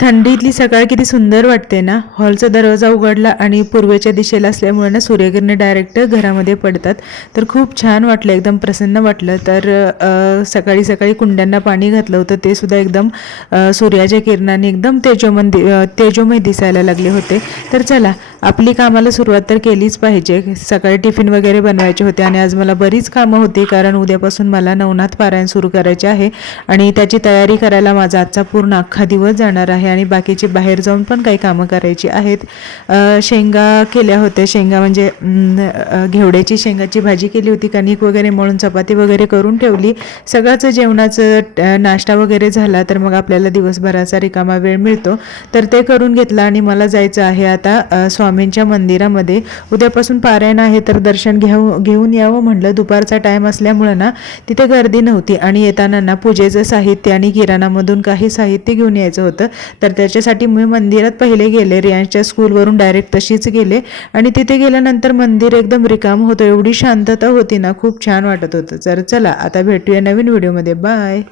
थंडीतली सकाळ किती सुंदर वाटते ना. हॉलचा दरवाजा उघडला आणि पूर्वेच्या दिशेला असल्यामुळे ना सूर्यकिरणे डायरेक्ट घरामध्ये पडतात. तर खूप छान वाटलं, एकदम प्रसन्न वाटलं. तर सकाळी सकाळी कुंड्यांना पाणी घातलं होतं, ते सुद्धा एकदम सूर्याच्या किरणाने एकदम तेजोमय दिसायला लागले होते. तर चला, आपली कामाला सुरुवात तर केलीच पाहिजे. सकाळी टिफिन वगैरे बनवायचे होते आणि आज मला बरीच कामं होती, कारण उद्यापासून मला नवनाथ पारायण सुरू करायचे आहे आणि त्याची तयारी करायला माझा आजचा पूर्ण अख्खा दिवस जाणार आहे. आणि बाकीचे बाहेर जाऊन पण काही कामं करायची आहेत. शेंगा केल्या होत्या, शेंगा म्हणजे घेवड्याची शेंगाची भाजी केली होती. कणिक वगैरे मळून चपाती वगैरे करून ठेवली. सगळंच जेवणाचं नाश्ता वगैरे झाला तर मग आपल्याला दिवसभराचा रिकामा वेळ मिळतो. तर ते करून घेतलं आणि मला जायचं आहे आता स्वामींच्या मंदिरामध्ये. उद्यापासून पारायण आहे तर दर्शन घेऊन यावं म्हटलं. दुपारचा टाईम असल्यामुळं ना तिथे गर्दी नव्हती आणि येताना ना पूजेचं साहित्य आणि किराणामधून काही साहित्य घेऊन यायचं होतं. तर त्याच्यासाठी मी मंदिरात पहिले गेले. रियांच्या स्कूलवरून डायरेक्ट तशीच गेले आणि तिथे गेल्यानंतर मंदिर एकदम रिकाम होतं. एवढी शांतता होती ना, खूप छान वाटत होतं. तर चला, आता भेटूया नवीन व्हिडिओमध्ये. बाय.